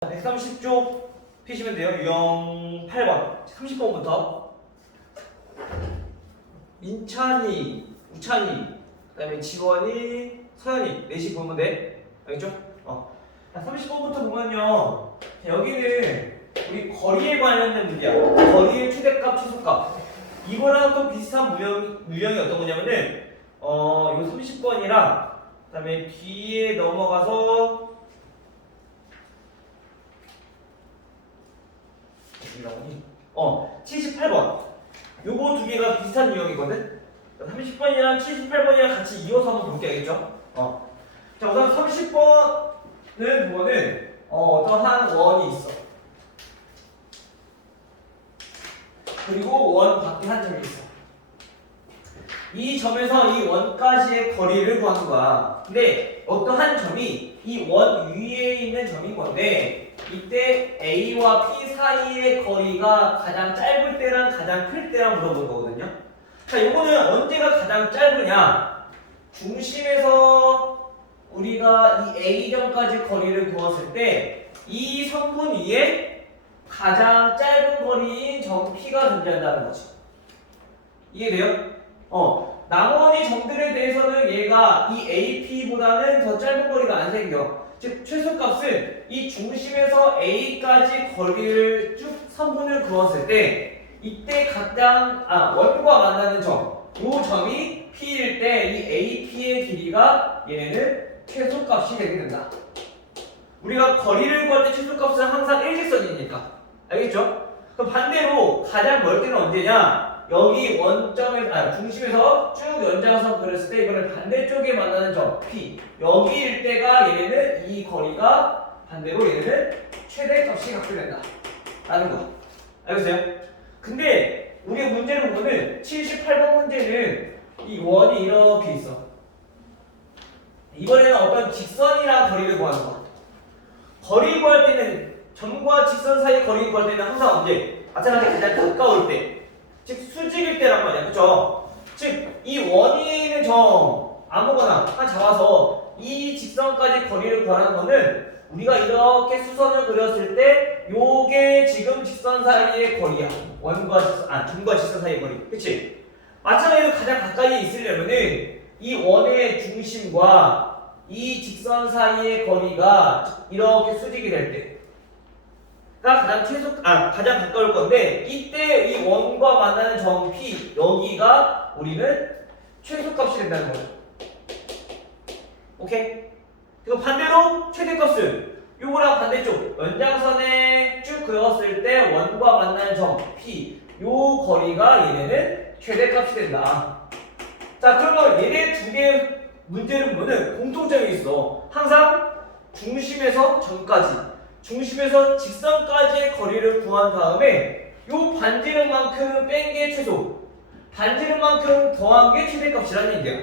130쪽 피시면 돼요. 유형 8번 30번부터 민찬이, 우찬이, 그 다음에 지원이, 서연이 넷이 보면 돼. 알겠죠? 30번부터 보면요, 여기는 우리 거리에 관련된 문제야. 거리의 최대값, 최소값. 이거랑 또 비슷한 유형이 어떤 거냐면은 이거 30번이랑 그 다음에 뒤에 넘어가서 78번. 요거 두 개가 비슷한 유형이거든. 30번이랑 78번이랑 같이 이어서 한번 볼게. 알겠죠? 자, 우선 30번을 보면은 어떠한 원이 있어. 그리고 원 밖에 한 점이 있어. 이 점에서 이 원까지의 거리를 구하는 거야. 근데 어떠한 점이 이 원 위에 있는 점인 건데, 이때 A와 P 사이의 거리가 가장 짧을 때랑 가장 클 때랑 물어본 거거든요. 자, 요거는 언제가 가장 짧으냐? 중심에서 우리가 이 A점까지 거리를 구했을 때 이 성분 위에 가장 짧은 거리인 점 P가 존재한다는 거지. 이해돼요? 나머지 점들에 대해서는 얘가 이 AP보다는 더 짧은 거리가 안 생겨. 즉 최소값은 이 중심에서 A까지 거리를 쭉 선분을 그었을 때 이때 가장 원과 만나는 점, 요 점이 P일 때 이 AP의 길이가 얘네는 최소값이 되게 된다. 우리가 거리를 구할 때 최소값은 항상 일직선이니까. 알겠죠? 그럼 반대로 가장 멀 때는 언제냐? 여기 원점에서 중심에서 쭉 연장선 그렸을 때 이거를 반대쪽에 만나는 점 P, 여기일 때가 얘네는 이 거리가 반대로 얘네는 최대값이 갖게 된다 라는 거. 알겠어요? 근데 우리가 문제를 보면은 78번 문제는 이 원이 이렇게 있어. 이번에는 어떤 직선이랑 거리를 구하는 거야. 거리 구할 때는 점과 직선 사이 거리 구할 때는 항상 언제? 마찬가지 가장 가까울 때, 즉 수직일 때란 말이야. 그쵸? 즉 이 원이 있는 점 아무거나 하나 잡아서 이 직선까지 거리를 구하는 거는 우리가 이렇게 수선을 그렸을 때 요게 지금 직선 사이의 거리야. 원과 직선, 점과 직선 사이의 거리. 그치? 마찬가지로 가장 가까이에 있으려면은 이 원의 중심과 이 직선 사이의 거리가 이렇게 수직이 될 때가 가장 가까울 건데, 이때 이 원과 만나는 점 P, 여기가 우리는 최소값이 된다는 거죠. 오케이? 그리고 반대로 최대값은 요거랑 반대쪽 연장선에 쭉 그었을 때 원과 만나는 점 P, 요 거리가 얘네는 최대값이 된다. 자, 그러면 얘네 두 개의 문제를 보면 공통점이 있어. 항상 중심에서 점까지, 중심에서 직선까지의 거리를 구한 다음에 요 반지름만큼 뺀 게 최소, 반지름만큼 더한 게 최대값이라는 얘기야.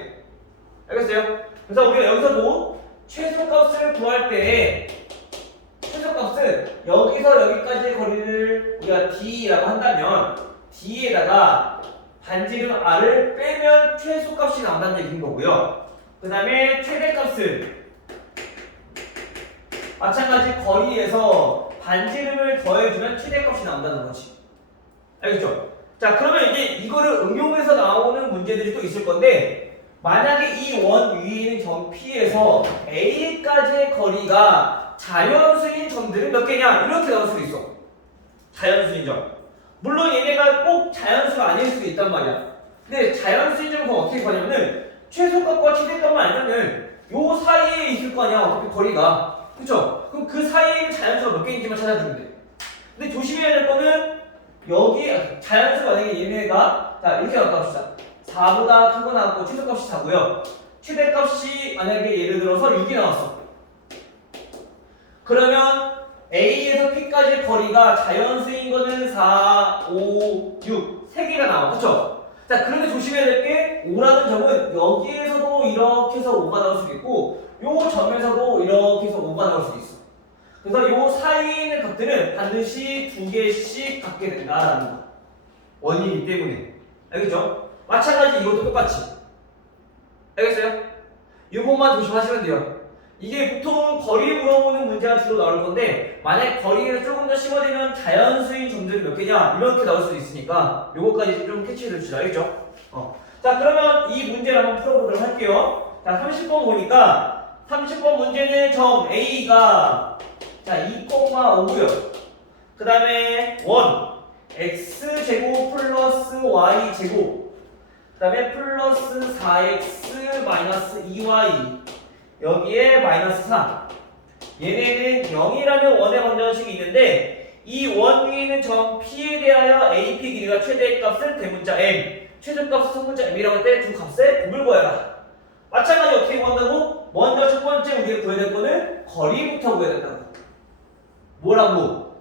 알겠어요? 그래서 우리가 여기서도 최소값을 구할 때 최소값은 여기서 여기까지의 거리를 우리가 D라고 한다면 D에다가 반지름 R을 빼면 최소값이 나온다는 얘기인 거고요. 그 다음에 최대값은 마찬가지 거리에서 반지름을 더해주면 최대값이 나온다는 거지. 알겠죠? 자, 그러면 이제 이거를 응용해서 나오는 문제들이 또 있을 건데, 만약에 이 원 위에 있는 점 P에서 A까지의 거리가 자연수인 점들은 몇 개냐? 이렇게 나올 수도 있어. 자연수인 점. 물론 얘네가 꼭 자연수가 아닐 수도 있단 말이야. 근데 자연수인 점은 어떻게 구하냐면은 최소값과 최대값만 알면은 요 사이에 있을 거 아니야, 어차피 거리가. 그쵸? 그럼 그 사이에 있는 자연수가 몇 개인지만 찾아주면 돼. 근데 조심해야 될 거는 여기 자연수가 만약에 얘네가 자 이렇게 가깝시다. 4보다 큰 거 나왔고 최소값이 4고요. 최대값이 만약에 예를 들어서 6이 나왔어. 그러면 A에서 P까지 거리가 자연수인 거는 4, 5, 6 3개가 나와. 그쵸? 자, 그런데 조심해야 될 게 5라는 점은 여기에서도 이렇게 해서 5가 나올 수도 있고 요 점에서도 이렇게 해서 5가 나올 수도 있어. 그래서 요 사이에 있는 값들은 반드시 2개씩 갖게 된다라는 거. 원이기 때문에. 알겠죠? 마찬가지 이것도 똑같이. 알겠어요? 요것만 조심하시면 돼요. 이게 보통 거리 물어보는 문제가 주로 나올 건데 만약 거리를 조금 더 심어지면 자연수인 점들이 몇 개냐 이렇게 나올 수도 있으니까 요거까지 좀 캐치해 둡시다. 알겠죠? 자 그러면 이 문제를 한번 풀어보도록 할게요. 자 30번 보니까 30번 문제는 점 A가 자 2,5고요. 그 다음에 1 x제곱 플러스 y제곱 그 다음에 플러스 4x 마이너스 2y 여기에 마이너스 3 얘네는 0이라는 원의 방정식이 있는데 이 원 위에는 점 P에 대하여 AP 길이가 최대값을 대문자 M 최저값을 소문자 M이라고 할 때 두 값의 곱을 구해라. 마찬가지 어떻게 구한다고? 먼저 첫 번째 우리가 구해야 될 거는 거리부터 구해야 된다고. 뭐라고?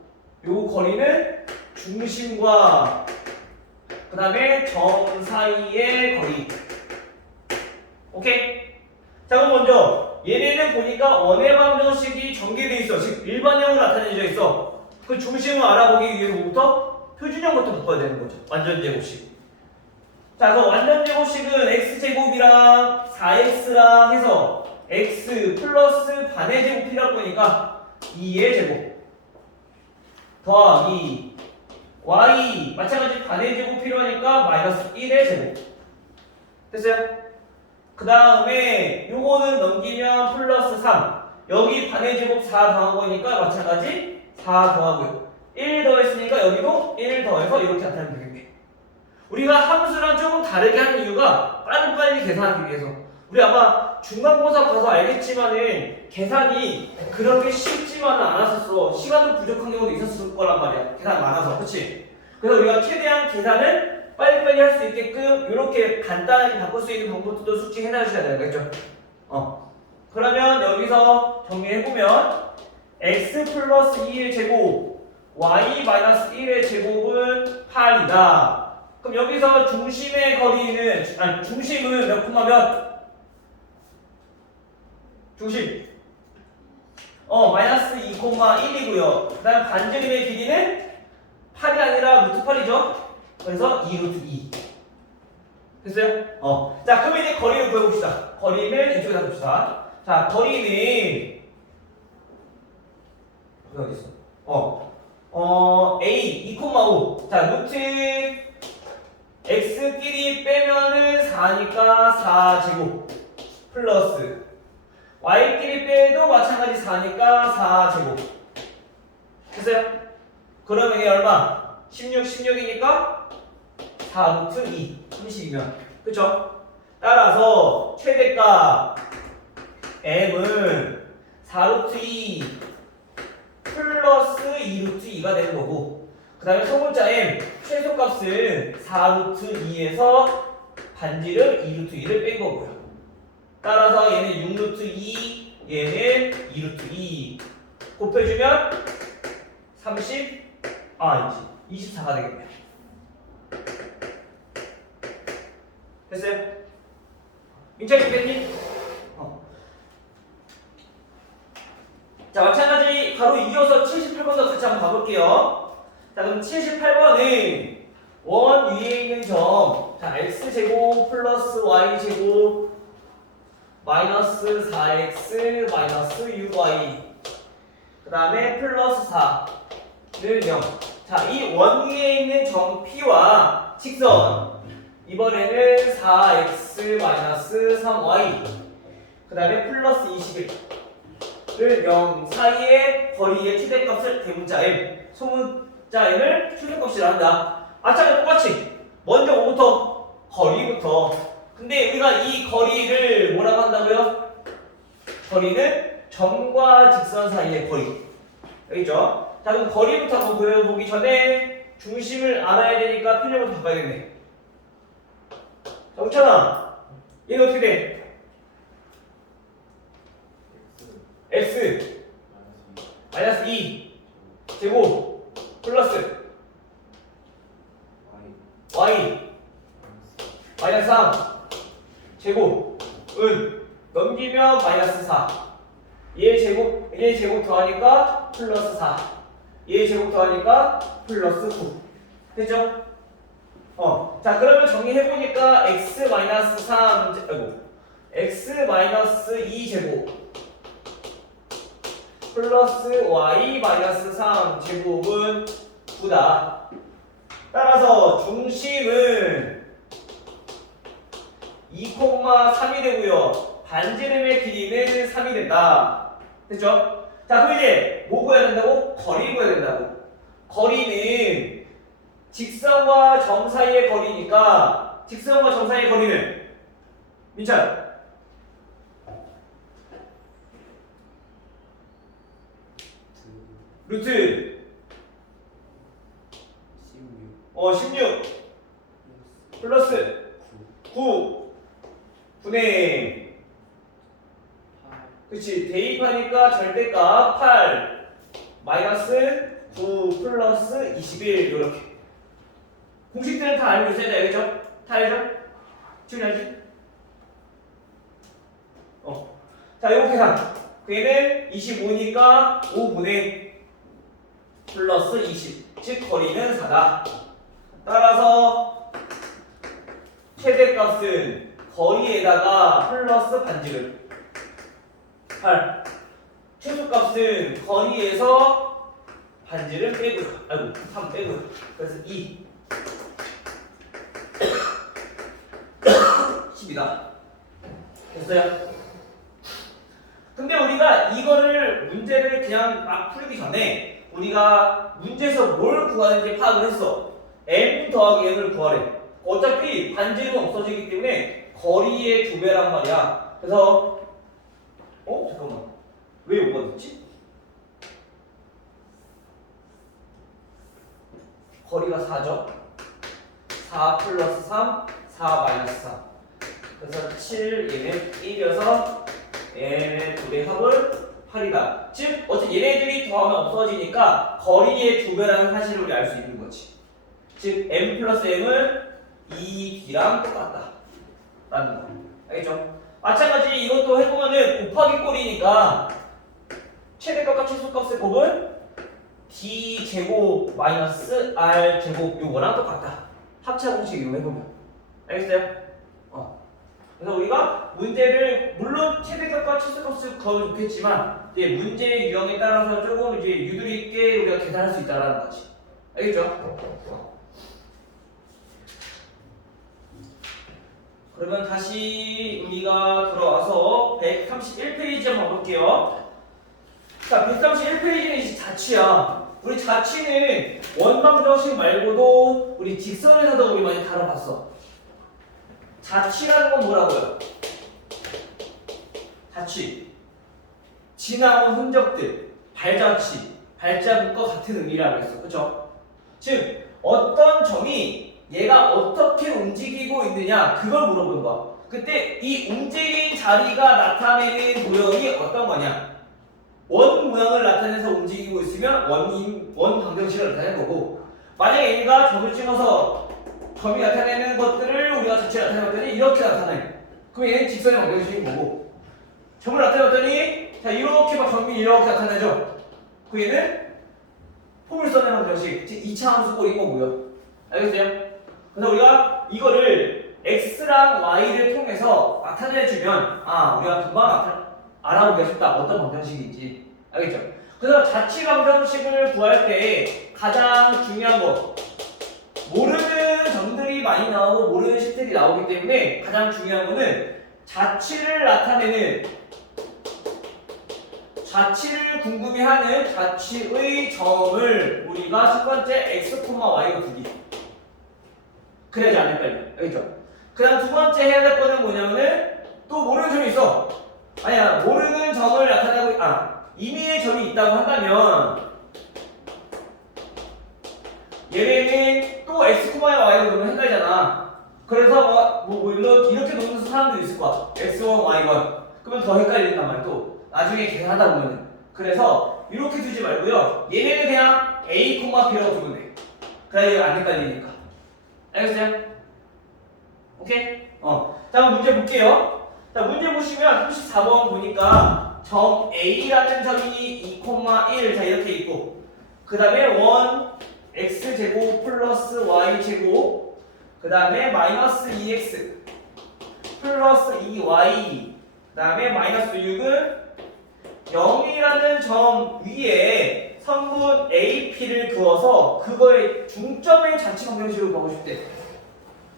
요 거리는 중심과 그 다음에 점 사이의 거리. 오케이? 자 그럼 먼저 얘네는 보니까 원의 방정식이 전개돼 있어. 즉 일반형으로 나타내져 있어. 그 중심을 알아보기 위해서 뭐부터? 표준형부터 바꿔야 되는 거죠. 완전 제곱식. 자 그럼 완전 제곱식은 x제곱이랑 4x랑 해서 x 플러스 반의 제곱이라고 보니까 2의 제곱 더하기 y 마찬가지 반의 제곱 필요하니까 마이너스 1의 제곱 됐어요? 그 다음에 요거는 넘기면 플러스 3 여기 반의 제곱 4 더한 거니까 마찬가지 4 더하고요 1 더했으니까 여기도 1 더해서 이렇게 나타내면 되겠네. 우리가 함수랑 조금 다르게 하는 이유가 빨리빨리 계산하기 위해서. 우리 아마 중간고사 가서 알겠지만은 계산이 그렇게 쉽지만은 않았었어. 시간도 부족한 경우도 있었을 거란 말이야. 계산 많아서, 그렇지? 그래서 우리가 최대한 계산을 빨리빨리 할 수 있게끔 이렇게 간단하게 바꿀 수 있는 방법도 숙지 해놔주셔야 되겠죠? 그러면 여기서 정리해보면 x 플러스 2의 제곱 y 마이너스 1의 제곱은 8이다. 그럼 여기서 중심의 거리는 중심은 몇 콤마 몇? 중심 마이너스 2,1이고요. 그 다음 반지름의 길이는 8이 아니라 루트 8이죠. 그래서 2 루트 2 됐어요? 자 그럼 이제 거리를 구해봅시다. 거리는 이쪽에다 봅시다. 자 거리는 어디 있어? A 2,5 자 루트 x끼리 빼면은 4니까 4제곱 플러스 y끼리 빼도 마찬가지 4니까 4제곱 됐어요? 그러면 이게 얼마? 16, 16이니까 4 루트 2 30이면 그쵸? 따라서 최대값 m은 4 루트 2 플러스 2 루트 2가 되는 거고 그 다음에 소문자 m 최소값은 4 루트 2에서 반지름 2 루트 2를 뺀 거고요. 따라서 얘는 6 루트 2 얘는 2 루트 2 곱해주면 24가 되겠네요. 됐어요? 민철이 됐니? 자 마찬가지 바로 이어서 78번도 같이 한번 가볼게요. 자 그럼 78번은 원 위에 있는 점 자 x제곱 플러스 y제곱 마이너스 4x 마이너스 6y 그 다음에 플러스 4는 0 자 이 원 위에 있는 점 P와 직선 이번에는 4x 마이너스 3y 그 다음에 플러스 21을 0 사이의 거리의 최대값을 대문자 m 소문자 m을 최대값이라 한다. 마찬가지로 똑같이 먼저 뭐부터? 거리부터. 근데 우리가 이 거리를 뭐라고 한다고요? 거리는 점과 직선 사이의 거리 알겠죠? 자 그럼 거리부터 한번 보여보기 전에 중심을 알아야 되니까 표준형부터 바꿔야겠네. 자 우찬아 얘는 어떻게 돼? x 마이너스 2 제곱 플러스 y 마이너스 3 제곱은 넘기면 마이너스 4 얘 제곱 더하니까 플러스 4 얘 제곱 더하니까 플러스 9 됐죠? 자 그러면 정리해보니까 x 마이너스 3 x 마이너스 2 제곱 플러스 y 마이너스 3 제곱은 9다. 따라서 중심은 2,3이 되고요. 반지름의 길이는 3이 된다. 됐죠? 자, 그럼 이제 뭐 구해야 된다고? 거리 구해야 된다고. 거리는 직선과 점 사이의 거리니까 직선과 점 사이의 거리는 민찬 루트 16 플러스 9 분의 그치 대입하니까 절대값 8 마이너스 9 플러스 21 이렇게 공식들은 다 알고 있어야 돼 알겠죠? 다 알죠? 지금 알지? 자 요거 계산 얘는 25니까 5분의 플러스 20 즉 거리는 4다. 따라서 최대값은 거리에다가 플러스 반지름 8 최소값은 거리에서 반지름 빼고요. 아이고 3 빼고요. 그래서 2 10이다. 됐어요? 근데 우리가 이거를 문제를 그냥 막 풀기 전에 우리가 문제에서 뭘 구하는지 파악을 했어. m 더하기 n을 구하래. 어차피 반지름 없어지기 때문에 거리의 2배란 말이야. 그래서 잠깐만 왜 5가 됐지? 거리가 4죠? 4 플러스 3 4 마이너스 4 그래서 7 얘는 1이어서 얘네 둘의 합을 8이다. 즉 어차피 얘네들이 더하면 없어지니까 거리의 2배라는 사실을 우리 알 수 있는 거지. 즉 m 플러스 m은 2b랑 똑같다 라는 거. 알겠죠? 마찬가지 이것도 해보면은 곱하기 꼴이니까 최대값과 최소값의 곱은 d 제곱 마이너스 r 제곱 요거랑 똑같다. 합차 공식 이용해보면 알겠어요? 그래서 우리가 문제를 물론 최대값과 최소값을 거의 좋겠지만 이제 문제의 유형에 따라서 조금 이제 유도리 있게 우리가 계산할 수 있다라는 거지. 알겠죠? 그러면 다시 우리가 돌아와서 131페이지 한번 볼게요. 자, 131페이지는 이제 자취야. 우리 자취는 원방정식 말고도 우리 직선에서도 우리 많이 다뤄봤어. 자취라는 건 뭐라고요? 자취. 지나온 흔적들, 발자취, 발자국과 같은 의미라고 했어. 그쵸? 즉, 어떤 점이 얘가 어떻게 움직이고 있느냐, 그걸 물어보는 거야. 그때 이 움직인 자리가 나타내는 모형이 어떤 거냐? 원 모양을 나타내서 움직이고 있으면 원 방정식을 나타내는 거고, 만약에 얘가 점을 찍어서 점이 나타내는 것들을 우리가 자체 나타내봤더니 이렇게 나타나요. 그럼 얘는 직선의 방정식인 거고, 점을 나타내봤더니 자 이렇게 막 점이 이렇게 나타나죠. 그 얘는 포물선의 방정식, 즉 2차 함수 꼴인 거고요. 알겠어요? 그래서 우리가 이거를 x랑 y를 통해서 나타내주면 우리가 금방 알아보겠다 어떤 방정식인지. 알겠죠? 그래서 자취 방정식을 구할 때 가장 중요한 거, 모르는 점들이 많이 나오고 모르는 식들이 나오기 때문에 가장 중요한 거는 자취를 나타내는, 자취를 궁금해하는 자취의 점을 우리가 첫 번째 x, y로 두기. 그래야지 안 헷갈려. 알겠죠? 그 다음 두 번째 해야 될 거는 뭐냐면은 또 모르는 점이 있어. 아니야, 모르는 점을 나타내고 임의의 점이 있다고 한다면 얘네는 또 x, y로 놓으면 헷갈리잖아. 그래서 이렇게 놓는 사람들이 있을 거야. x1, y1. 그러면 더 헷갈린단 말이야. 또 나중에 계산하다 보면은. 그래서 이렇게 두지 말고요. 얘네는 그냥 a, b라고 두면 돼. 그래야 안 헷갈리니까. 알겠어요? 오케이? 자, 그럼 문제 볼게요. 자, 문제 보시면 34번 보니까 점 A라는 점이 2,1 자 이렇게 있고, 그 다음에 1 x제곱 플러스 y제곱, 그 다음에 마이너스 2x 플러스 2y, 그 다음에 마이너스 6은 0이라는 점 위에 성분 AP를 그어서 그거의 중점의 자치 방정식을 구하고 싶대.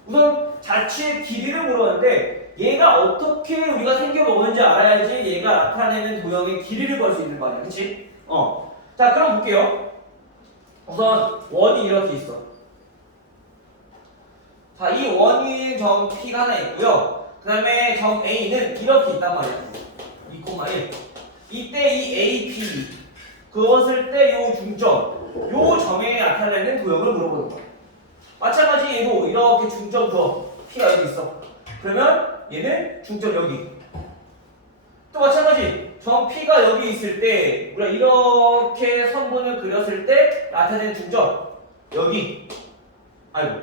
우선 자치의 길이를 물었는데 얘가 어떻게 우리가 생겨먹는지 알아야지 얘가 나타내는 도형의 길이를 구할 수 있는 거 아니야, 그치? 자, 그럼 볼게요. 우선 원이 이렇게 있어. 자, 이 원인 점 P가 하나 있고요. 그 다음에 점 A는 이렇게 있단 말이야. 2,1. 이때 이 AP 그었을 때 요 중점, 요 점에 나타내는 도형을 물어보는 거야. 마찬가지 얘도 이렇게 중점 그어. P가 여기 있어. 그러면 얘는 중점 여기. 또 마찬가지 점 P가 여기 있을 때 우리가 이렇게 선분을 그렸을 때 나타내는 중점 여기. 아이고.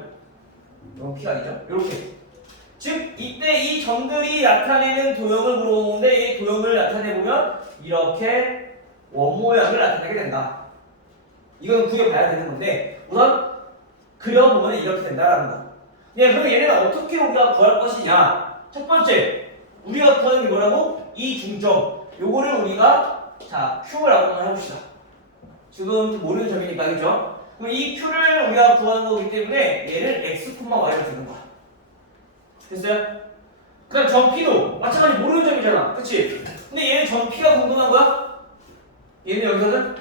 이건 P가 아니죠? 이렇게. 즉 이때 이 점들이 나타내는 도형을 물어보는데 이 도형을 나타내보면 이렇게 원 모양을 나타내게 된다. 이건 구해봐야 되는 건데 우선 그려보면 이렇게 된다라는 거. 네, 그럼 얘네는 어떻게 우리가 구할 것이냐? 첫 번째 우리가 구하는 게 뭐라고? 이 중점 요거를 우리가 자 Q라고 한번 해봅시다. 지금 모르는 점이니까 그죠? 그럼 이 Q를 우리가 구하는 거기 때문에 얘를 X, Y로 두는 거야. 됐어요? 그 다음 점 P도 마찬가지 모르는 점이잖아. 그치? 근데 얘는 점 P가 궁금한 거야? 얘는 여기서는?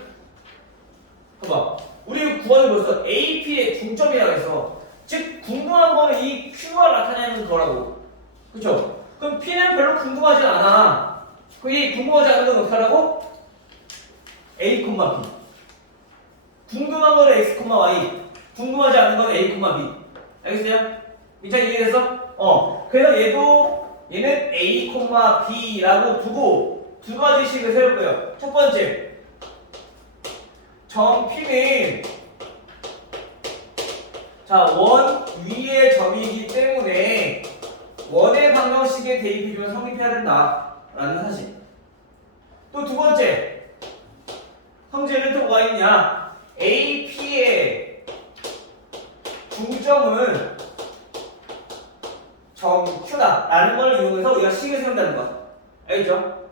봐봐. 우리 구하는 벌써 AP의 중점이라고 해서 즉 궁금한 거는 이 Q가 나타내는 거라고. 그쵸? 그럼 P는 별로 궁금하지 않아. 그게 궁금하지 않은 건 어떻게 하라고? A, B. 궁금한 거는 X, Y. 궁금하지 않은 건 A, B. 알겠어요? 민찬이 이해됐어? 그래서 얘는 A, B라고 두고 두 가지씩을 세울 거예요. 첫 번째, 점 P는 자, 원 위의 점이기 때문에 원의 방정식에 대입해주면 성립해야 된다라는 사실. 또 두 번째, 형제는 또 뭐가 있냐? AP의 중점은 점 Q다라는 걸 이용해서 우리가 식을 세운다는 거. 알겠죠?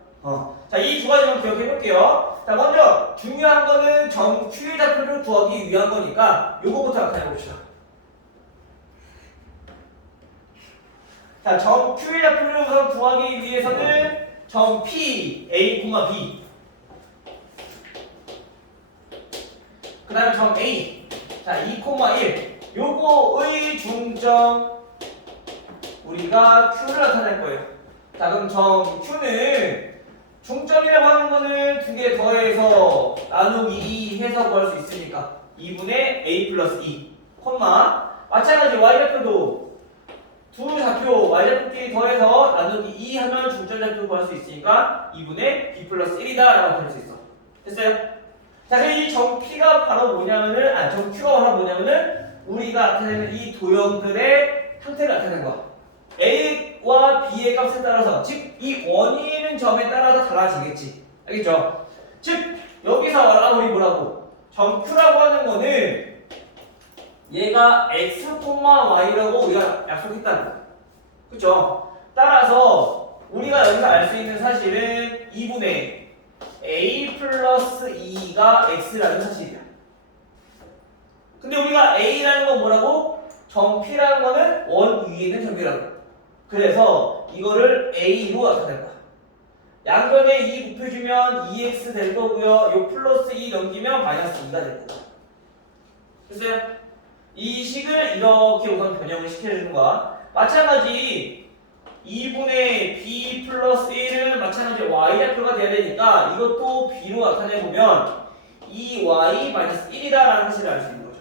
자, 이 두 가지만 기억해 볼게요. 자, 먼저 중요한 거는 점 Q의 좌표를 구하기 위한 거니까 요거부터 나타내 봅시다. 자, 점 Q의 좌표를 구하기 위해서는 점 P, A, B. 그 다음에 점 A. 자, 2,1. 요거의 중점 우리가 Q를 나타낼 거예요. 자, 그럼 점 Q는 중점이라고 하는 거는 두 개 더해서 나누기 2 해서 구할 수 있으니까 2분의 A 플러스 2, 마찬가지 Y좌표도 두 좌표 Y좌표끼리 더해서 나누기 2 하면 중점 좌표 구할 수 있으니까 2분의 B 플러스 1이다 라고 나타낼 수 있어. 됐어요? 자, 그럼 이 점 P가 바로 뭐냐면은, 점 Q가 바로 뭐냐면은 우리가 나타내는 이 도형들의 형태를 나타내는 거야. A와 B의 값에 따라서, 즉 이 원인은 점에 따라서 달라지겠지. 알겠죠? 즉 여기서 우리 뭐라고? 점 Q라고 하는 거는 얘가 X, Y라고 우리가 약속했다는 거야. 그쵸? 따라서 우리가 여기서 알 수 있는 사실은 2분의 A 플러스 2가 X라는 사실이야. 근데 우리가 A라는 건 뭐라고? 점 P라는 거는 원 위에 있는 점이라고. 그래서 이거를 A로 나타낼 거야. 양변에 2 곱해주면 2x 될 거고요. 요 플러스 2 넘기면 마이너스 2가 될 거야. 됐어요? 이 식을 이렇게 우선 변형을 시켜주는 거야. 마찬가지 2분의 B 플러스 1은 마찬가지 Y좌표가 돼야 되니까 이것도 B로 나타내보면 2Y 마이너스 1이다 라는 사실을 알 수 있는 거죠.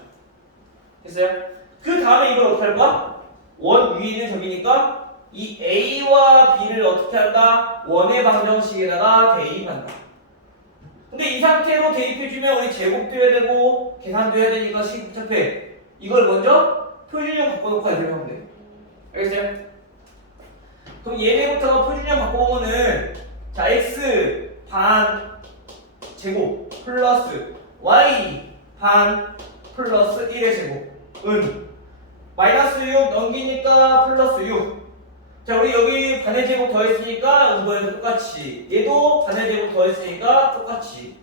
됐어요? 그 다음에 이걸 어떻게 할 거야? 원 위에 있는 점이니까 이 A와 B를 어떻게 한다? 원의 방정식에다가 대입한다. 근데 이 상태로 대입해주면 우리 제곱도 해야 되고 계산도 해야 되니까 식이 복잡해. 이걸 먼저 표준형 바꿔놓고 해석하면 돼. 알겠어요? 그럼 얘네부터 표준형 바꿔보면은 자, x 반 제곱 플러스 y 반 플러스 1의 제곱은 마이너스 6 넘기니까 플러스 6 자, 우리 여기 반의 제곱 더했으니까 이번에도 똑같이. 얘도 반의 제곱 더했으니까 똑같이.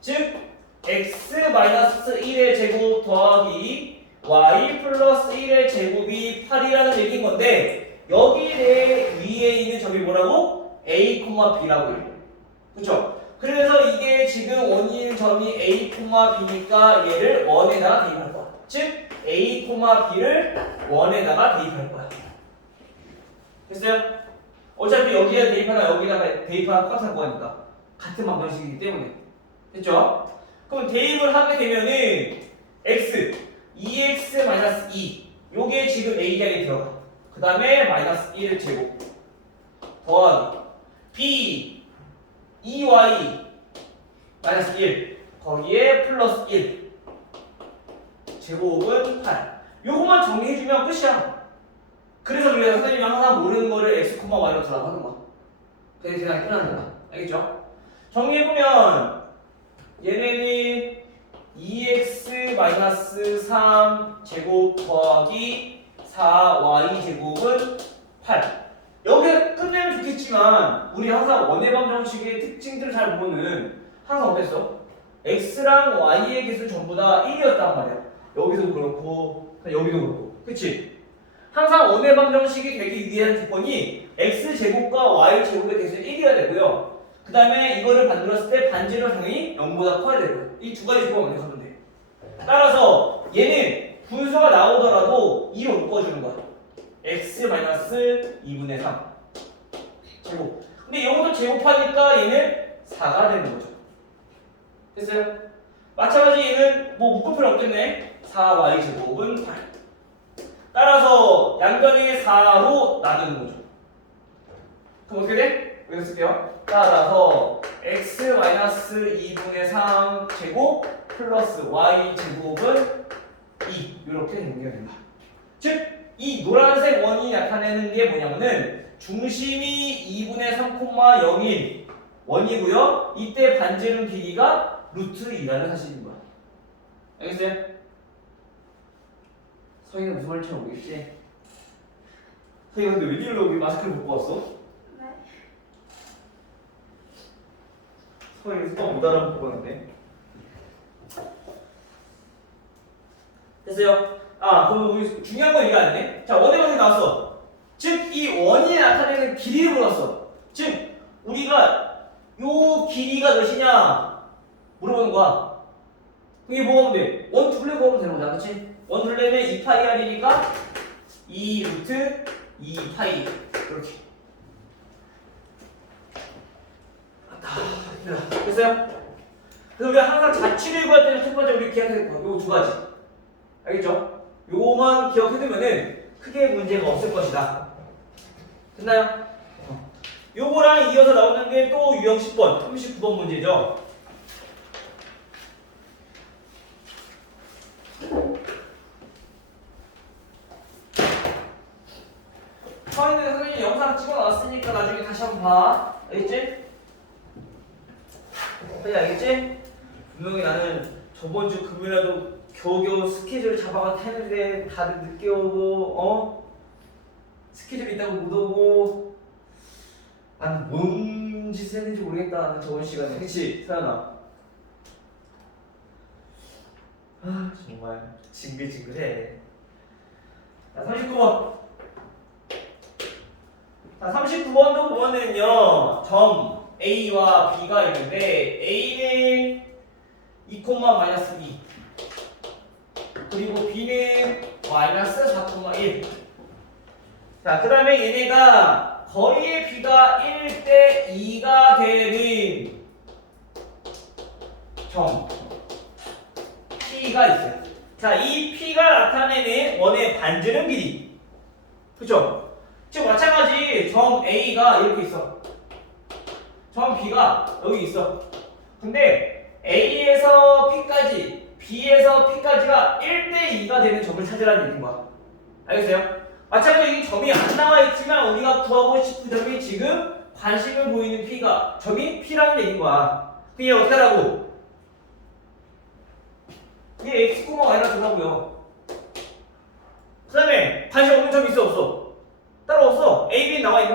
즉 x-1의 제곱 더하기 y 플러스 1의 제곱이 8이라는 얘기인 건데 여기 내 위에 있는 점이 뭐라고? a, b라고 해요. 그쵸? 그래서 이게 지금 원인 점이 a, b니까 얘를 원에다가 대입할 거야. 즉 a, b를 원에다가 대입할 거야. 됐어요? 어차피 여기에 대입하나 여기다가 대입하나 똑같은 거니까 같은 방정식이기 때문에. 됐죠? 그럼 대입을 하게 되면은 x 2x-2 요게 지금 a 자리에 들어가. 그 다음에 마이너스 1을 제곱 더하기 b 2y 마이너스 1 거기에 플러스 1 제곱은 8. 요거만 정리해주면 끝이야. 그래서 우리가 선생님이 항상 모르는 거를 x, y로 들어가 하는 거야. 그게 그냥 끝나는 거야. 알겠죠? 정리해보면 얘네는 2x-3 제곱 더하기 4y 제곱은 8. 여기서 끝내면 좋겠지만 우리 항상 원의 방정식의 특징들을 잘 보면은 항상 어땠어? x랑 y의 개수 전부 다 1이었단 말이야. 여기도 그렇고 여기도 그렇고. 그치? 항상 원의 방정식이 되기 위한 조건이 x제곱과 y제곱의 개수는 1이어야 되고요. 그 다음에 이거를 만들었을 때 반지름 당연히 0보다 커야 되고요. 이 두 가지 조건 만족하면 돼. 따라서 얘는 분수가 나오더라도 2로 묶어주는 거야. x-2분의 3 제곱. 근데 이것도 제곱하니까 얘는 4가 되는 거죠. 됐어요? 마찬가지 얘는 뭐 묶을 필요 없겠네. 4y 제곱은 8. 따라서 양변에 4로 나누는 거죠. 그럼 어떻게 돼? 여기서 쓸게요. 따라서 x-2분의 3 제곱 플러스 y 제곱은 2 이렇게 연결된다. 즉 이 노란색 원이 나타내는 게 뭐냐면은 중심이 2분의 3,0인 원이고요. 이때 반지름 길이가 루트 2라는 사실인 거야. 알겠어요? 서희는 무슨 말인지 잘 모르겠지? 서희 근데 웬일로 우리 마스크를 벗고 왔어? 네. 서희 수업 못 알아보고 왔네. 됐어요? 그럼 우리 중요한 건 이게 아니네. 자, 원의 방정식 나왔어. 즉, 이 원이 나타내는 길이를 물었어. 즉, 우리가 요 길이가 몇이냐 물어보는 거야. 이게 뭐가 하면 돼? 원 둘레 구하면 되는 거잖아, 그렇지? 원 둘레는 2파이r이니까 2 루트 2파이 이렇게. 됐어요? 그래서 우리가 항상 자취를 구할 때는 첫 번째 우리 기억해야 될 거야. 요 두 가지. 알겠죠? 요거만 기억해두면은 크게 문제가 없을 것이다. 됐나요? 요거랑 이어서 나오는 게 또 유형 10번, 39번 문제죠. 서희는 선생님 영상 찍어놨으니까 나중에 다시 한번 봐. 알겠지? 서희 알겠지? 분명히 나는 저번 주 금요일에도 겨우겨우 스케줄 잡아가 타는데 다들 늦게 오고 스케줄 있다고 못 오고 나는 뭔 짓을 했는지 모르겠다. 나는 저번 시간에. 그치? 서연아? 정말 징글징글해. 자, 39번. 자, 39번도 보면은요, 점 A와 B가 있는데 A는 2,-2 그리고 B는 마이너스 4,1. 자, 그 다음에 얘네가 거리의 B가 1대 2가 되는 점 P가 있어요. 자, 이 P가 나타내는 원의 반지름 길이. 그쵸? 지금 마찬가지 점 A가 이렇게 있어. 점 B가 여기 있어. 근데 A에서 P까지, B에서 P까지가 1대2가 되는 점을 찾으라는 얘기인 거야. 알겠어요? 마찬가지로 이 점이 안 나와 있지만 우리가 구하고 싶은 점이 지금 관심을 보이는 P가 점이 P라는 얘기인 거야. 그게 어떻게 하라고? 이게 X, Y라 들어가고요. 그 다음에 관심 없는 점이 있어 없어?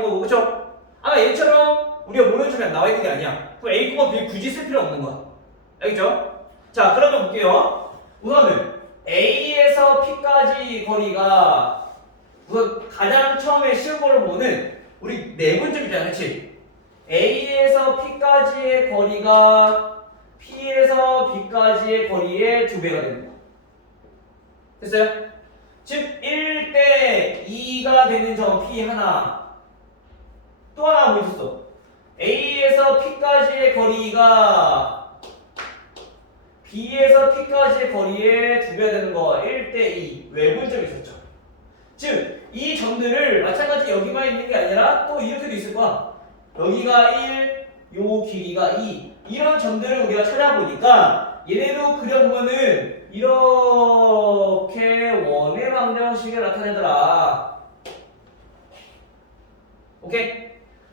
거고, 그쵸? 아마 얘처럼 우리가 모르는 점이 나와 있는 게 아니야. 그럼 A, B 굳이 쓸 필요 없는 거야. 알겠죠? 자, 그러면 볼게요. 우선은 A에서 P까지 거리가 우선 가장 처음에 쉬운 걸로 보는 우리 내분점이잖아, 그치? A에서 P까지의 거리가 P에서 B까지의 거리의 2배가 되는 거야. 됐어요? 즉 1대 2가 되는 점 P 하나, 또 하나 뭐 있었어? A에서 P까지의 거리가 B에서 P까지의 거리의 2배가 되는 거 1대 2 외분점이 있었죠. 즉 이 점들을 마찬가지 여기만 있는 게 아니라 또 이렇게도 있을 거야. 여기가 1, 요 길이가 2 이런 점들을 우리가 찾아보니까 얘네도 그려보면은 이렇게 원의 방정식을 나타내더라. 오케이?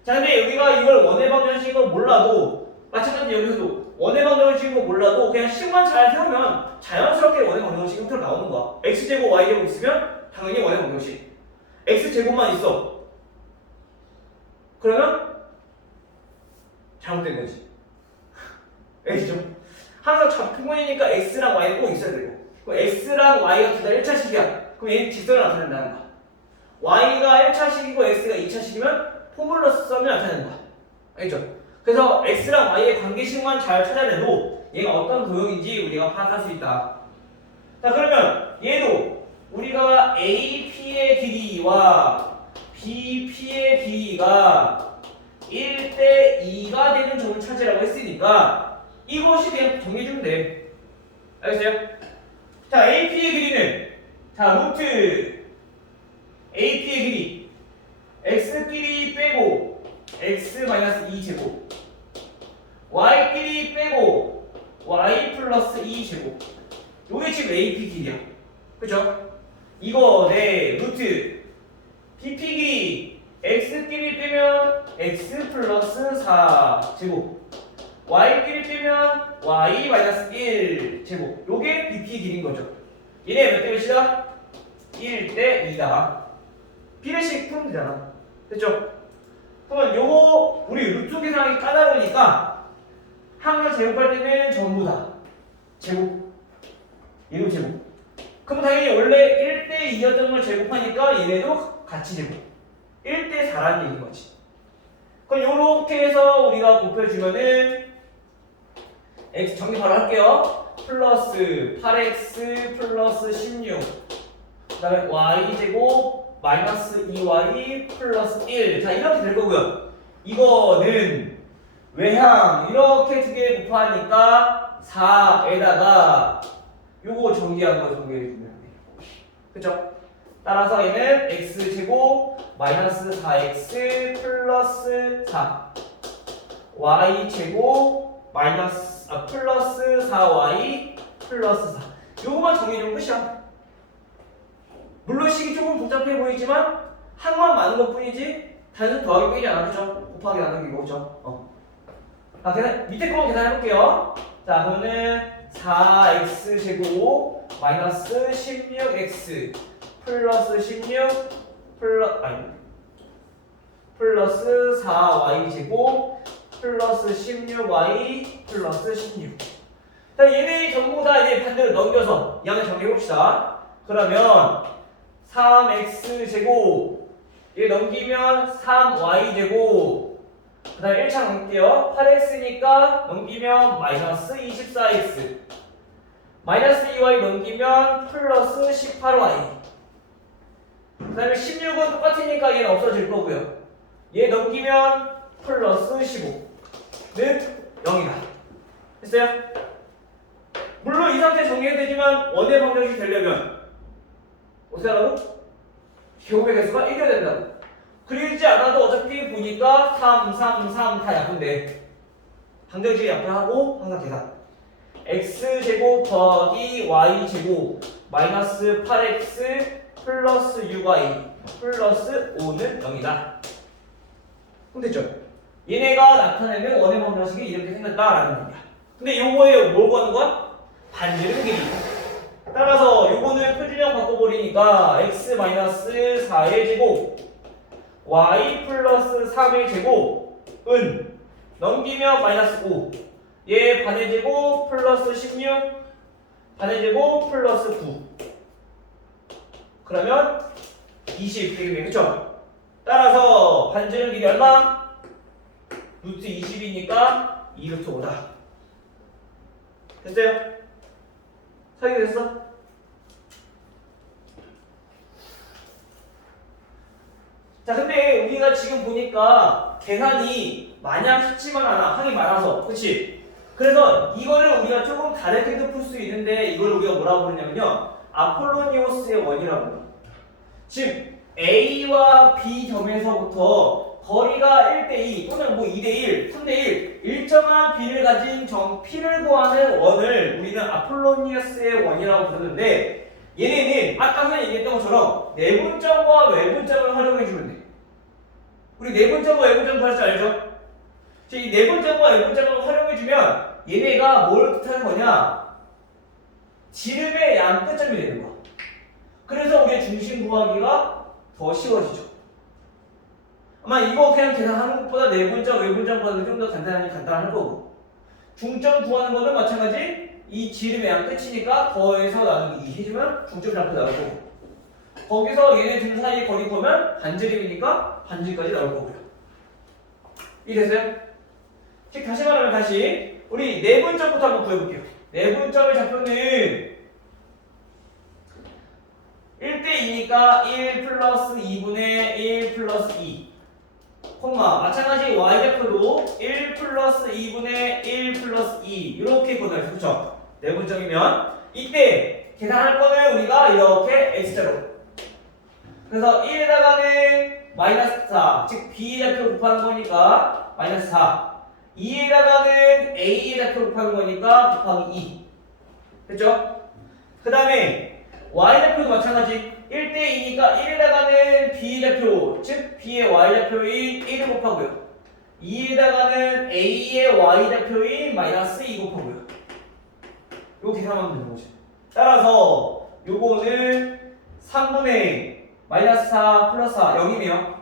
자, 근데 여기가 이걸 원의 방정식을 몰라도 마찬가지 여기서도 원의 방정식을 몰라도 그냥 식만 잘 세우면 자연스럽게 원의 방정식 형태로 나오는 거야. x제곱 y제곱 있으면 당연히 원의 방정식. x제곱만 있어. 그러면 잘못된 거지. 알겠죠? 항상 좌표분이니까 x랑 y는 꼭 있어야 되고, 그럼 x랑 y가 둘 다 1차식이야. 그럼 얘는 직선을 나타낸다는 거야. y가 1차식이고 x가 2차식이면 포뮬러 쓰면 나타내는 거야. 알겠죠? 그래서 x랑 y의 관계식만 잘 찾아내도 얘가 어떤 도형인지 우리가 파악할 수 있다. 자, 그러면 얘도 우리가 AP의 길이와 BP의 길이가 1대 2가 되는 점을 찾으라고 했으니까 이것이 그냥 정리해주면 돼. 알겠어요? 자, AP의 길이는 자, 루트 AP의 길이 x끼리 빼고 x-2제곱 y끼리 빼고 y 플러스 2제곱 요게 지금 AP 길이야. 그죠? 이거 네 루트 BP 길이 x끼리 빼면 x 플러스 4 제곱 y끼리 빼면 y 마이너스 1 제곱 요게 BP 길이인 거죠. 얘네 몇 대 몇이다? 1대 2다. 비례식 풀면 되잖아. 됐죠? 그러면 요거 우리 루트 계산하기 까다로우니까 항상 제곱할 때는 전부 다 제곱 얘도 제곱. 그럼 당연히 원래 1대 2였던 걸 제곱하니까 얘네도 같이 제곱 1대 4라는 얘기인 거지. 그럼 요렇게 해서 우리가 곱해주면은 x 정리 바로 할게요. 플러스 8x 플러스 16 그 다음에 y제곱 마이너스 2y 플러스 1 자 이렇게 될 거고요. 이거는 외항 이렇게 두 개 곱하니까 4에다가 요거 정리한 거 정리해주면 돼. 그쵸? 따라서 얘는 x제곱 마이너스 4x 플러스 4 y제곱 마이너스 플러스 4y 플러스 4 요거만 정리해주면 끝이야. 물론 식이 조금 복잡해 보이지만 항만 많은 것 뿐이지 단순 더하기 빼지 않아. 그죠? 곱하기 나누기고 그죠? 자, 계산, 밑에 거만 계산해볼게요. 자, 그러면은 4x제곱 마이너스 16x 플러스 16 플러스 4y제곱 플러스 16y 플러스 16 자, 얘네 전부 다 이제 반대로 넘겨서 이 양을 정리해봅시다. 그러면 3x제곱 얘 넘기면 3y제곱 그 다음에 1차 넘길게요. 8x니까 넘기면 마이너스 24x 마이너스 2y 넘기면 플러스 18y 그 다음에 16은 똑같으니까 얘는 없어질 거고요. 얘 넘기면 플러스 15는 0이다. 됐어요? 물론 이 상태 정리해도 되지만 원의 방정식이 되려면 어떻게 하라고? 제곱의 개수가 1이 된다고. 그리지 않아도 어차피 보니까 3, 3, 3 다 약분돼. 방정식이 약분하고 항상 계산. x제곱 더하기 y제곱 마이너스 8x 플러스 6y 플러스 5는 0이다. 그럼 됐죠? 얘네가 나타내는 원의 방정식이 이렇게 생겼다라는 겁니다. 근데 요거에 뭘 구하는 거야? 반지름 길이. 따라서 요거는 표준형 바꿔버리니까 x-4의 제곱 y 플러스 3의 제곱은 넘기면 마이너스 5. 얘 반의 제곱 플러스 16, 반의 제곱 플러스 9. 그러면 20 되겠네. 그쵸? 따라서 반지름 길이 얼마? 루트 20이니까 2루트 5다. 됐어요? 설계됐어? 자, 근데 우리가 지금 보니까 계산이 마냥 쉽지만 않아. 항이 많아서. 그치? 그래서 이거를 우리가 조금 다르게도 풀 수 있는데 이걸 우리가 뭐라고 부르냐면요. 아폴로니오스의 원이라고 해요. 즉 A와 B 점에서부터 거리가 1대2 또는 뭐 2대1, 3대1 일정한 B를 가진 점 P를 구하는 원을 우리는 아폴로니오스의 원이라고 부르는데 얘네는 아까 선생님이 얘기했던 것처럼 내분점과 외분점을 활용해주면 돼. 우리 내분점과 외분점 구할 줄 알죠? 이 내분점과 외분점을 활용해주면 얘네가 뭘 뜻하는 거냐? 지름의 양 끝점이 되는 거야. 그래서 우리의 중심 구하기가 더 쉬워지죠. 아마 이거 그냥 계산하는 것보다 내분점, 외분점 구하는 게 좀 더 간단할 거고 중점 구하는 거는 마찬가지 이 지름의 양 끝이니까 더해서 나누기 2 해주면 중점 잡고 나올 거고 거기서 얘네 둘 사이 거리 보면 반지름이니까 반지름까지 나올 거고요. 이해됐어요? 즉 다시 말하면 다시 우리 내분점부터 한번 구해볼게요. 내분점의 좌표는 1대2니까 1 플러스 2분의 1 플러스 2 콤마 마찬가지 y좌표도 1 플러스 2분의 1 플러스 2 이렇게 보내요. 그쵸? 내분점이면 이때 계산할 거는 우리가 이렇게 x자로 그래서 1에다가는 마이너스 4 즉 b의 좌표 곱하는 거니까 마이너스 4 2에다가는 a의 좌표 곱하는 거니까 곱하기 2 됐죠? 그 다음에 y좌표도 마찬가지 1대2니까 1에다가는 b좌표 즉 b의 y좌표인 1을 곱하고요 2에다가는 a의 y좌표인 마이너스 2 곱하고요 요거 계산하면 되는 거지. 따라서 요거는 3분의 마이너스 4 플러스 4 0이네요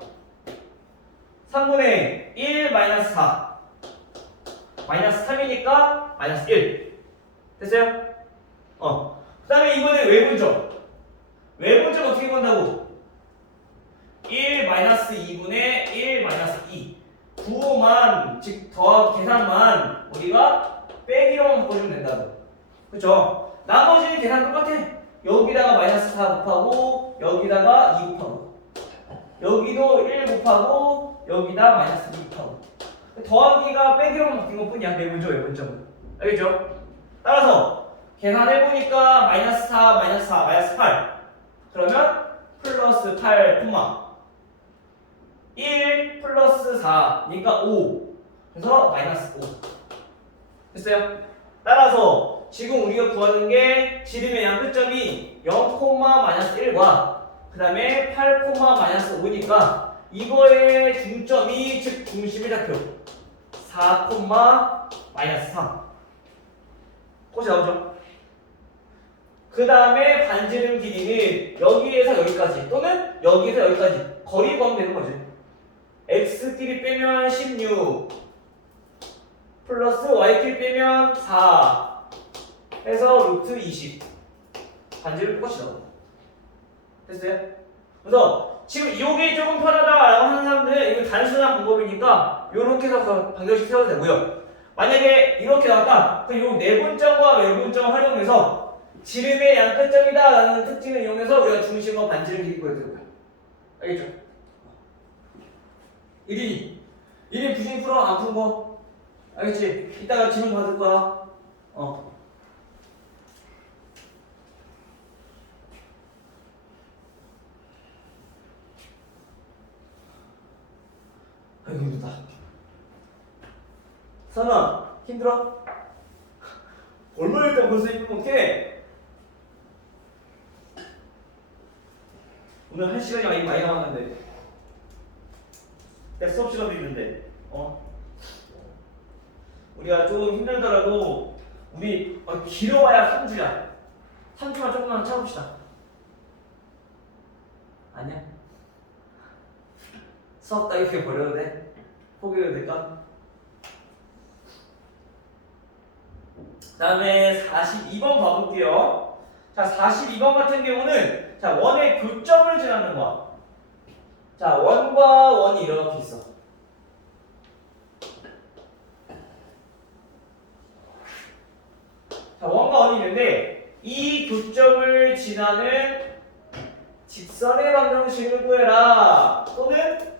3분의 1 마이너스 4 마이너스 3이니까 마이너스 1 됐어요? 그 다음에 이번에 외분점 외분점 어떻게 본다고? 1 마이너스 2분의 1 마이너스 2 구호만 즉 더하기 계산만 우리가 빼기로만 바꿔주면 된다고 그쵸? 나머지는 계산 똑같아 여기다가 마이너스 4 곱하고 여기다가 2 곱하고 여기도 1 곱하고 여기다 마이너스 2 곱하고 더하기가 빼기로만 바뀐 것 뿐이야 내분점 외분점은 알겠죠? 따라서 계산해보니까 마이너스 4 마이너스 4 마이너스 8 그러면 플러스 8 콤마 1 플러스 4니까 5 그래서 마이너스 5 됐어요? 따라서 지금 우리가 구하는 게 지름의 양 끝점이 0, 마이너스 1과 그 다음에 8, 마이너스 5니까 이거의 중점이 즉 중심의 좌표 4, 마이너스 3 혹시 나오죠? 그 다음에 반지름 길이는 여기에서 여기까지 또는 여기에서 여기까지 거리 구하면 되는 거지. x끼리 빼면 16 플러스 y끼리 빼면 4 해서 루트 20 반지름 똑같이 나오고 됐어요? 그래서 지금 이게 조금 편하다라고 하는 사람들은 이거 단순한 방법이니까 이렇게 해서 방정식 세워도 되고요. 만약에 이렇게 나왔다 그럼 이 내분점과 외분점 활용해서 지름의 양 끝점이다 라는 특징을 이용해서 우리가 중심과 반지름 길이 구해야 되고요. 알겠죠? 1인 부신 풀어 안 푼 거 알겠지? 이따가 질문 받을 거야. 아이고 힘들다. 선아 힘들어? 얼마나 했다고 벌써 힘들면 어떡해? 오늘 한 시간이 많이 남았는데 내 수업 시간도 있는데 우리가 좀 힘들더라도 우리 길어봐야 3주야 3주만 조금만 참읍시다. 아니야? 수학 따위게 버려도 돼? 포기해도 될까? 다음에 42번 봐볼게요. 자, 42번 같은 경우는 자, 원의 교점을 지나는 거야. 자, 원과 원이 이렇게 있어. 자, 원과 원이 있는데 이 교점을 지나는 직선의 방정식을 구해라. 또는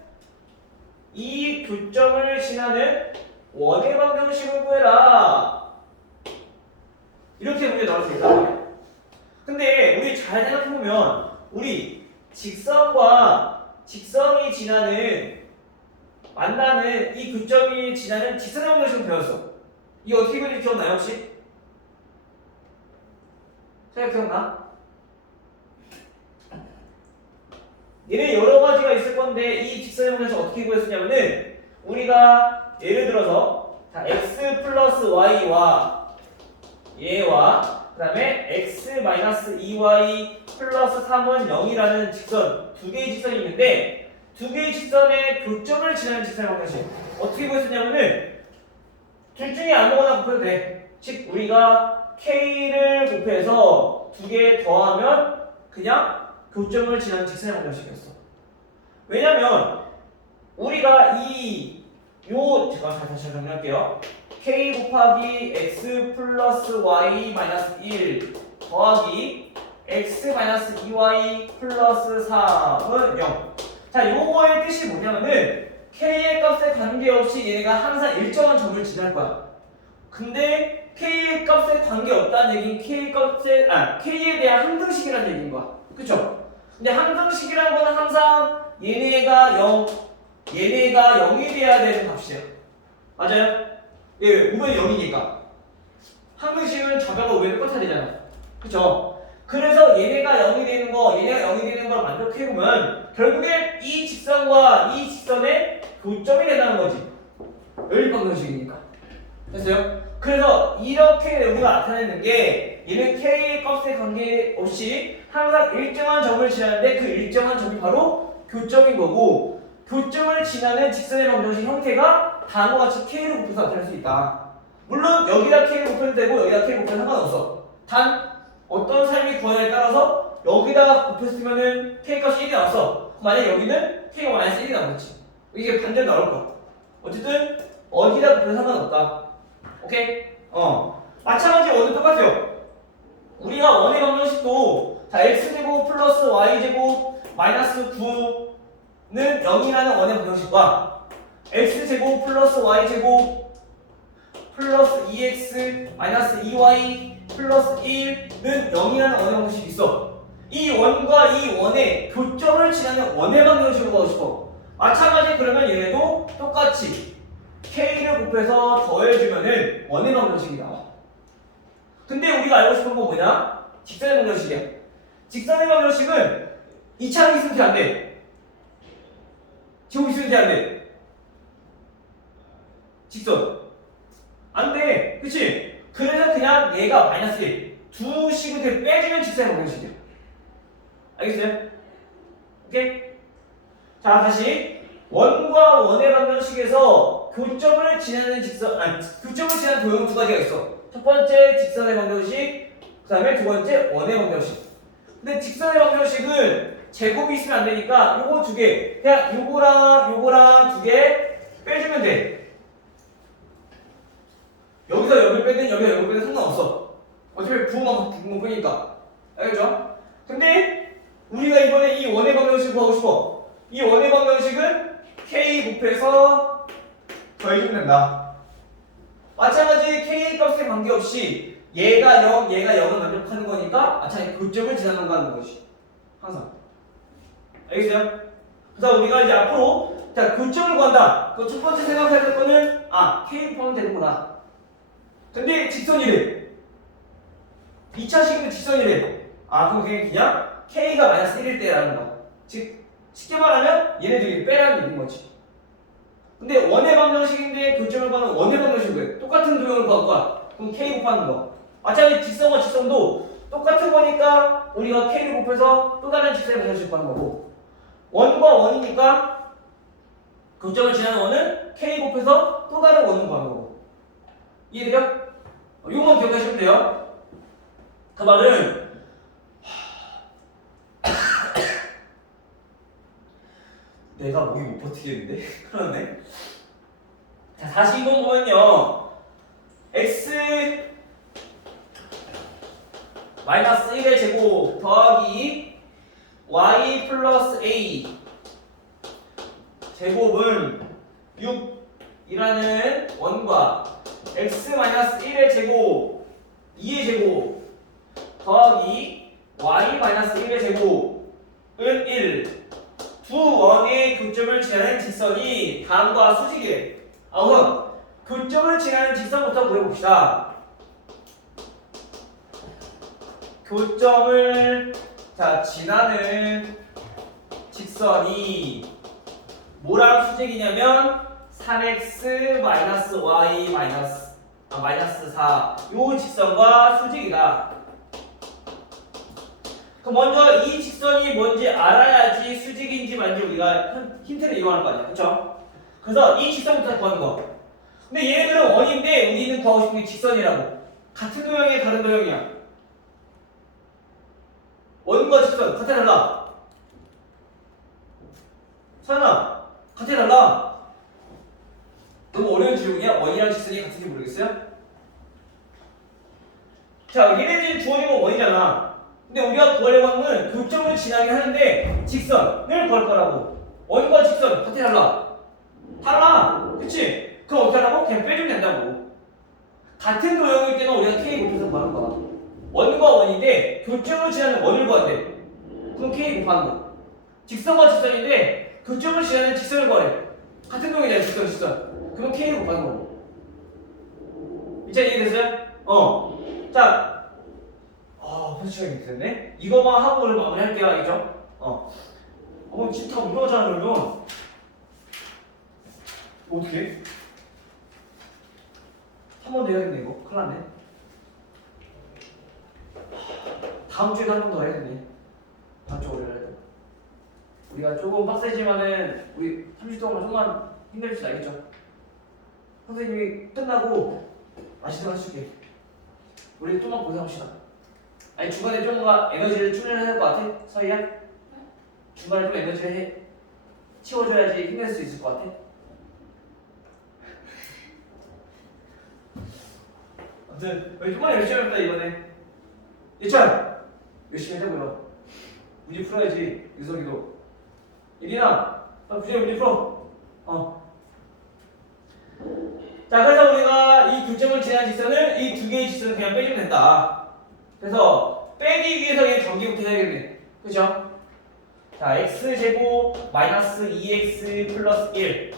이 교점을 지나는 원의 방정식을 구해라. 이렇게 문제 나올 수 있다. 근데 우리 잘 생각해보면 우리 직선과 직선이 지나는 만나는 이 교점이 지나는 직선의 방정식을 배웠어. 이게 어떻게 그린지 기억나요 혹시? 잘 기억나? 얘는 여러 가지가 있을 건데 이 직선의 방정식 어떻게 구했었냐면은 우리가 예를 들어서 자, x 플러스 y와 얘와 그 다음에 x 마이너스 2y 플러스 3은 0이라는 직선 두 개의 직선이 있는데 두 개의 직선의 교점을 지나는 직선의 방정식 어떻게 구했었냐면은 둘 중에 아무거나 곱해도 돼. 즉 우리가 k를 곱해서 두 개 더하면 그냥 교점을 지나는 직선의 방정식이었어. 왜냐면 우리가 잠깐 다시 정리할게요. k 곱하기 x 플러스 y 마이너스 1 더하기 x 마이너스 2y 플러스 3은 0. 자, 요거의 뜻이 뭐냐면은 k의 값에 관계없이 얘네가 항상 일정한 점을 지날 거야. 근데 k의 값에 관계없다는 얘기는 k에 대한 항등식이라는 얘기인 거야. 그쵸? 근데 항등식이라는 거는 항상 얘네가 0이 돼야 되는 값이에요. 맞아요? 예, 우변이 0이니까 항등식은 좌변과 우변이 똑같아야 되잖아. 그쵸? 그래서 얘네가 0이 되는 걸 만족해보면 결국에 이 직선과 이 직선의 교점이 된다는 거지. 연립방정식이니까. 됐어요? 그래서 이렇게 우리가 나타내는 게 얘는 k의 값에 관계없이 항상 일정한 점을 지나는데 그 일정한 점이 바로 교점인 거고 교점을 지나는 직선의 방정식 형태가 다음과 같이 k를 곱해서 나타낼 수 있다. 물론 여기다 k를 곱해도 되고 여기다 k를 곱해도 상관없어. 단 어떤 삶이 구하냐에 따라서 여기다가 곱했으면은 k 값이 1이 나왔어. 만약 여기는 k가 마이너스 1이 나왔지. 이게 반대로 나올 거야. 어쨌든 어디다 곱해도 상관없다. 오케이? 마찬가지 원은 똑같아요. 우리가 원의 방정식도 자 x제곱 플러스 y제곱 마이너스 9는 0이라는 원의 방정식과 x제곱 플러스 y제곱 플러스 2x 마이너스 2y 플러스 1는 0이라는 원의 방정식이 있어. 이 원과 이 원의 교점을 지나는 원의 방정식으로 가고 싶어. 마찬가지 그러면 얘네도 똑같이 k를 곱해서 더해주면은 원의 방정식이 나와. 근데 우리가 알고 싶은 건 뭐냐? 직선의 방정식이야. 직선의 방정식은 2차항 있으면 안 돼. 제곱 있으면 안 돼. 직선 안 돼. 그치? 그래서 그냥 얘가 마이너스 1 두 식을 빼주면 직선의 방정식이야. 알겠어요? 오케이? 자, 다시 원과 원의 방정식에서 교점을 지나는 교점을 지나는 도형은 두 가지가 있어. 첫 번째 직선의 방정식, 그 다음에 두 번째 원의 방정식. 근데 직선의 방정식은 제곱이 있으면 안 되니까 요거 두 개, 그냥 요거랑 두 개 빼주면 돼. 여기서 여기 빼든 여기서 여기 빼든 상관없어. 어차피 부호만 끄니까. 알겠죠? 근데 우리가 이번에 이 원의 방정식을 구하고 싶어. 이 원의 방정식은 k 곱해서 더해주면 된다. 마찬가지 k 값에 관계없이 얘가 0, 얘가 0을 만족하는 거니까 마찬가지 교점을 지나간다는 것이 항상. 알겠어요? 그래서 우리가 이제 앞으로 자 교점을 구한다. 그 첫 번째 생각해야 될 거는 k 포함 되는구나. 근데 직선이래. 2차식은 직선이래. 그럼 그냥 k가 마이너스 1일 때라는 거. 즉 쉽게 말하면 얘네들이 빼라는 얘기인 거지. 근데 원의 방정식인데 교점을 구하는 원의 방정식은 똑같은 도형을 구할 거야. 그럼 k 곱하는 거. 마찬가지 직선과 직선도 똑같은 거니까 우리가 k를 곱해서 또 다른 직선의 방정식을 구하는 거고 원과 원이니까 교점을 지나는 원은 k 곱해서 또 다른 원을 구하는 거고. 이해돼요? 요것만 기억하시면 돼요. 그 말은 내가 목이 못 버티겠는데? 그렇네. 자, 다시 이거 보면요. x 마이너스 1의 제곱 더하기 y 플러스 a 제곱은 6이라는 원과 x 마이너스 1의 제곱 2의 제곱 더하기 y 마이너스 1의 제곱은 1 두 원의 교점을 지나는 직선이 다음과 수직이래. 우선 교점을 지나는 직선부터 구해봅시다. 교점을 지나는 직선이 뭐랑 수직이냐면 3x 마이너스 y 마이너스 4 요 직선과 수직이다. 그럼 먼저 이 직선이 뭔지 알아야지 수직인지 말인지 우리가 힌트를 이용하는 거 아니야, 그쵸? 그래서 이 직선부터 구하는 거. 근데 얘네들은 원인데 우리는 구하고 싶은 게 직선이라고. 같은 도형이야, 다른 도형이야? 원과 직선 같아 달라? 서연아, 같아 달라? 너무 어려운 질문이야? 원이랑 직선이 같은지 모르겠어요? 자, 얘네들이 주어진 건 원이잖아. 근데 우리가 구하려고 하는 건 교점을 지나긴 하는데 직선을 구할 거라고. 원과 직선 같아 달라? 달라! 그치? 그럼 어떻게 하라고? 그냥 빼주면 된다고. 같은 도형일 때는 우리가 k 곱해서 구하는 거야. 원과 원인데 교점을 지나는 원을 구한대. 그럼 k 곱하는 거. 직선과 직선인데 교점을 지나는 직선을 구하래. 같은 도형이잖아, 직선. 그럼 k 곱하는 거고. 이제 이해됐어요? 자, 벌써 시간이 됐네? 이거만 하고 오늘 마무리할게요, 알겠죠? 진짜 무너잖아, 그러면. 어떻게 해? 한 번 더 해야겠네, 이거. 큰일 났네. 다음 주에도 한 번 더 해야겠네. 다음 주 월요일에. 우리가 조금 빡세지만은, 우리 30분 동안 조금만 힘내줍시다, 알겠죠? 선생님이 끝나고 맛있는 거 해줄게. 우리 좀만 고생합시다. 아니, 중간에 좀 뭔가 에너지를 충전해야 될 것 같아? 서희야? 중간에 좀 에너지를 치워줘야지 힘낼 수 있을 것 같아? 아무튼 이번에 열심히 했다 이번에. 예찬! 열심히 하자고요. 문제 풀어야지. 유석이도. 이리나! 주제 문제 풀어. 자, 그래서 우리가 이 교점을 지난 직선을 이 두 개의 직선을 그냥 빼주면 된다. 그래서 빼기 위해서 얘 전기부터 해야겠네. 그죠? 자, x제곱 마이너스 2x 플러스 1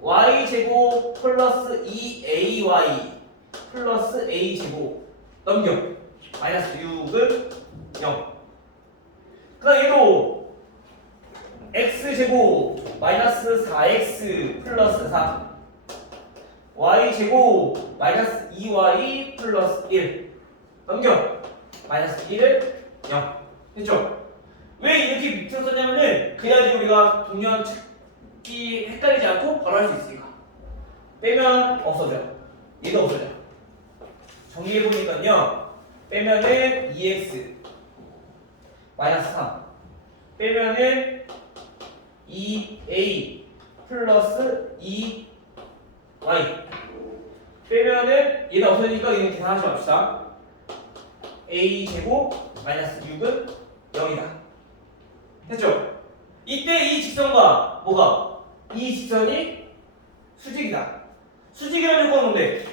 y제곱 플러스 2ay 플러스 a제곱 넘겨. 마이너스 6은 0. 그 다음 얘도 x제곱 마이너스 4x 플러스 4 y제곱 마이너스 2y 플러스 1 넘겨. 마이너스 1은 0. 됐죠? 왜 이렇게 밑으로 썼냐면은 그래야지 우리가 동량 찾기 헷갈리지 않고 바로 할 수 있으니까. 빼면 없어져. 얘도 없어져. 정리해보니까요. 빼면은 2x 마이너스 3 빼면은 2a 플러스 2y 빼면은 얘는 없어지니까 얘는 계산하지 맙시다. a제곱 마이너스 6은 0이다. 됐죠? 이때 이 직선과 뭐가? 이 직선이 수직이다. 수직이라는 조건은 뭔데?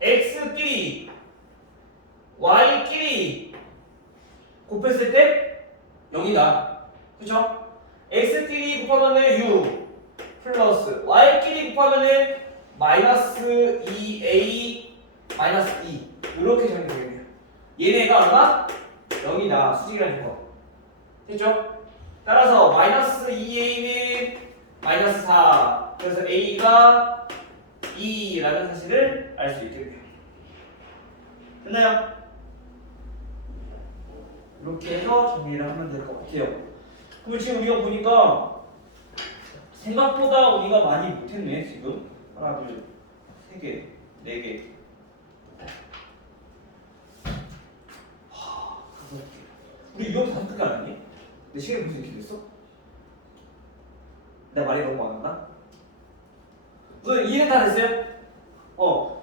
x끼리 y끼리 곱했을 때 0이다. 그쵸? x끼리 곱하면은 6 플러스 y끼리 곱하면은 마이너스 2a 마이너스 2 이렇게 정리되겠네요. 얘네가 얼마? 0이다. 수직이라는 조건. 됐죠? 따라서 마이너스 2a는 마이너스 4 그래서 a가 2라는 사실을 알 수 있겠네요. 됐나요? 이렇게 해서 정리를 하면 될 것 같아요. 그럼 지금 우리가 보니까 생각보다 우리가 많이 못했네 지금. 하나, 둘, 세 개, 네 개, 다섯 개. 우리 이거 5개가 안 했니? 내 시간이 무슨 이렇게 됐어? 내가 말이 너무 많았나? 우선 이해는 다 됐어요?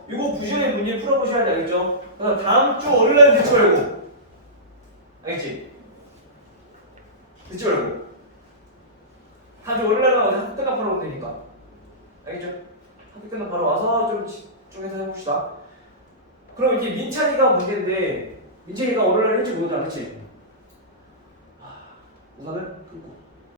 이거 부시의 문제 풀어보셔야 되겠죠? 그래서 다음 주 월요일날 늦지 말고. 알겠지? 늦지 말고. 다음 주 월요일날 와서 학교 끝나고 바로 오면 되니까. 알겠죠? 학교 끝나고 바로 와서 좀 집중해서 해봅시다. 그럼 이게 민찬이가 문제인데 민찬이가 월요일날 할지 모르잖아, 그치? 우선은 끊고.